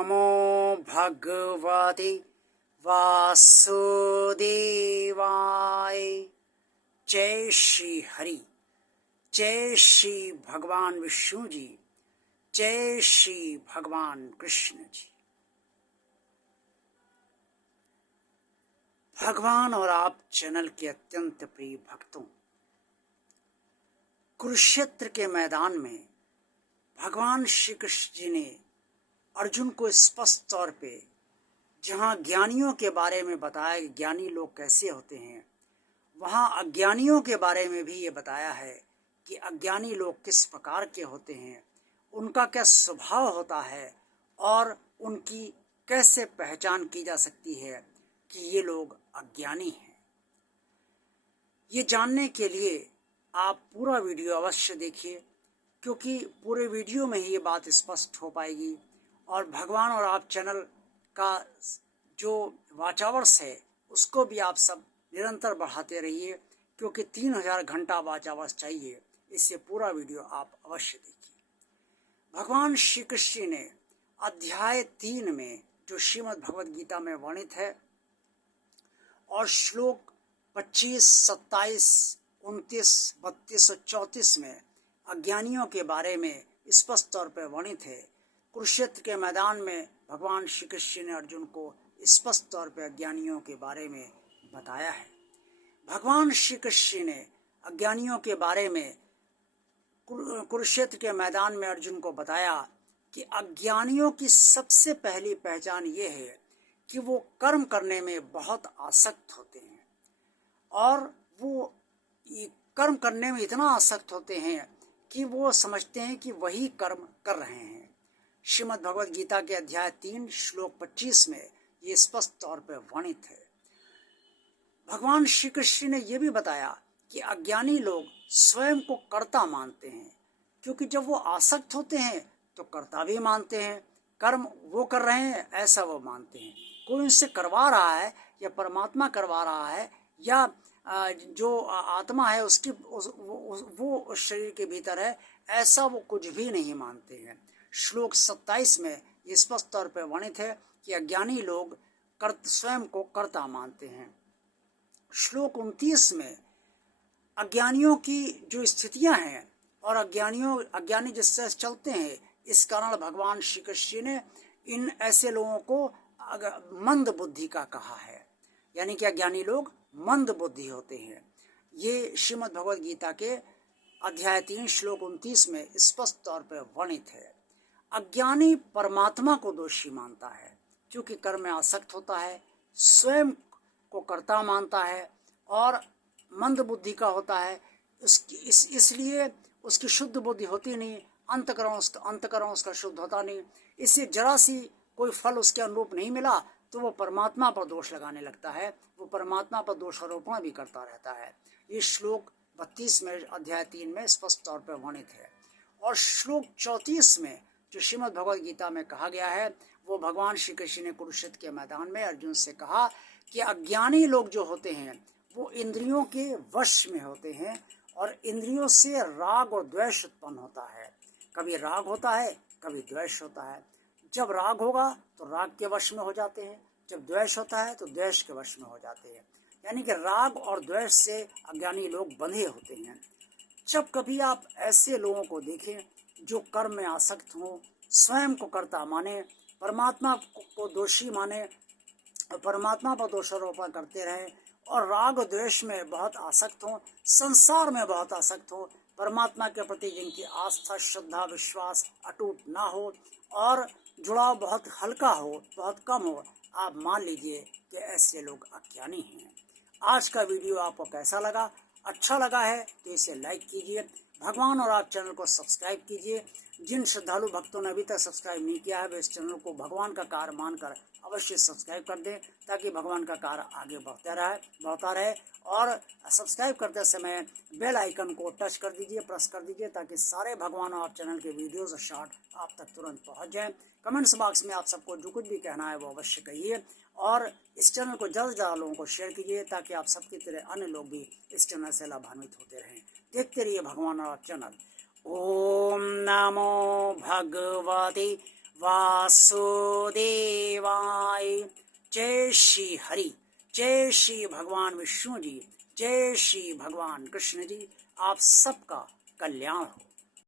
नमो भगवते वासुदेवाय। जय श्री हरि, जय श्री भगवान विष्णु जी, जय श्री भगवान कृष्ण जी। भगवान और आप चैनल के अत्यंत प्रिय भक्तों, कुरुक्षेत्र के मैदान में भगवान श्री कृष्ण जी ने अर्जुन को स्पष्ट तौर पे जहाँ ज्ञानियों के बारे में बताया कि ज्ञानी लोग कैसे होते हैं, वहाँ अज्ञानियों के बारे में भी ये बताया है कि अज्ञानी लोग किस प्रकार के होते हैं, उनका क्या स्वभाव होता है और उनकी कैसे पहचान की जा सकती है कि ये लोग अज्ञानी हैं। ये जानने के लिए आप पूरा वीडियो अवश्य देखिए, क्योंकि पूरे वीडियो में ही ये बात स्पष्ट हो पाएगी। और भगवान और आप चैनल का जो वाचावर्स है उसको भी आप सब निरंतर बढ़ाते रहिए, क्योंकि 3000 घंटा वाचावर्स चाहिए। इससे पूरा वीडियो आप अवश्य देखिए। भगवान श्री कृष्ण ने अध्याय 3 में जो श्रीमद् भगवद गीता में वर्णित है और श्लोक 25, 27, 29, 32 और 34 में अज्ञानियों के बारे में स्पष्ट तौर पर वर्णित है। कुरुक्षेत्र के मैदान में भगवान श्री कृष्ण ने अर्जुन को स्पष्ट तौर पर अज्ञानियों के बारे में बताया है। भगवान श्री कृष्ण ने अज्ञानियों के बारे में कुरुक्षेत्र के मैदान में अर्जुन को बताया कि अज्ञानियों की सबसे पहली पहचान ये है कि वो कर्म करने में बहुत आसक्त होते हैं और वो कर्म करने में इतना आसक्त होते हैं कि वो समझते हैं कि वही कर्म कर रहे हैं। श्रीमद् भगवद गीता के अध्याय 3 श्लोक 25 में ये स्पष्ट तौर पर वर्णित है। भगवान श्री कृष्ण ने यह भी बताया कि अज्ञानी लोग स्वयं को कर्ता मानते हैं, क्योंकि जब वो आसक्त होते हैं तो कर्ता भी मानते हैं, कर्म वो कर रहे हैं ऐसा वो मानते हैं। कोई उनसे करवा रहा है या परमात्मा करवा रहा है या जो आत्मा है उसकी वो शरीर के भीतर है, ऐसा वो कुछ भी नहीं मानते हैं। श्लोक 27 में ये स्पष्ट तौर पर वर्णित है कि अज्ञानी लोग स्वयं को कर्ता मानते हैं। श्लोक 29 में अज्ञानियों की जो स्थितियां हैं और अज्ञानी जिससे चलते हैं, इस कारण भगवान श्री कृष्ण ने इन ऐसे लोगों को मंद बुद्धि का कहा है, यानी कि अज्ञानी लोग मंद बुद्धि होते हैं। ये श्रीमद् भगवद गीता के अध्याय 3 श्लोक 29 में स्पष्ट तौर पर वर्णित है। अज्ञानी परमात्मा को दोषी मानता है, क्योंकि कर्म में आसक्त होता है, स्वयं को कर्ता मानता है और मंद बुद्धि का होता है। इसलिए उसकी शुद्ध बुद्धि होती नहीं, अंतकरण उसका शुद्ध होता नहीं। इससे जरा सी कोई फल उसके अनुरूप नहीं मिला तो वो परमात्मा पर दोष लगाने लगता है, वो परमात्मा पर दोषारोपण भी करता रहता है। ये श्लोक 32 में अध्याय 3 में स्पष्ट तौर पर वर्णित है। और श्लोक 34 में जो श्रीमद् भगवद गीता में कहा गया है, वो भगवान श्री कृष्ण ने कुरुक्षेत्र के मैदान में अर्जुन से कहा कि अज्ञानी लोग जो होते हैं वो इंद्रियों के वश में होते हैं और इंद्रियों से राग और द्वेष उत्पन्न होता है। कभी राग होता है, कभी द्वेष होता है। जब राग होगा तो राग के वश में हो जाते हैं, जब द्वेष होता है तो द्वेष के वश में हो जाते हैं। यानी कि राग और द्वेष से अज्ञानी लोग बंधे होते हैं। जब कभी आप ऐसे लोगों को देखें जो कर्म में आसक्त हों, स्वयं को कर्ता माने, परमात्मा को दोषी माने, परमात्मा पर दोषारोपण करते रहें और राग और द्वेष में बहुत आसक्त हों, संसार में बहुत आसक्त हों, परमात्मा के प्रति जिनकी आस्था, श्रद्धा, विश्वास अटूट ना हो और जुड़ाव बहुत हल्का हो, बहुत कम हो, आप मान लीजिए कि ऐसे लोग अज्ञानी हैं। आज का वीडियो आपको कैसा लगा? अच्छा लगा है तो इसे लाइक कीजिए, भगवान और आप चैनल को सब्सक्राइब कीजिए। जिन श्रद्धालु भक्तों ने अभी तक सब्सक्राइब नहीं किया है वे इस चैनल को भगवान का कार्य मानकर अवश्य सब्सक्राइब कर दें, ताकि भगवान का कार्य आगे बढ़ता रहे। और सब्सक्राइब करते समय बेल आइकन को टच कर दीजिए, प्रेस कर दीजिए, ताकि सारे भगवान और आप चैनल के वीडियोज़ और शॉर्ट आप तक तुरंत पहुँच जाएँ। कमेंट्स बॉक्स में आप सबको जो कुछ भी कहना है वो अवश्य कहिए और इस चैनल को ज़्यादा से ज़्यादा लोगों को शेयर कीजिए, ताकि आप सबकी तरह अन्य लोग भी इस चैनल से लाभान्वित होते रहें। देखते रहिए भगवान और आप चैनल। ओम नमो भगवते वासुदेवाय। जय श्री हरि, जय श्री भगवान विष्णु जी, जय श्री भगवान कृष्ण जी। आप सबका कल्याण हो।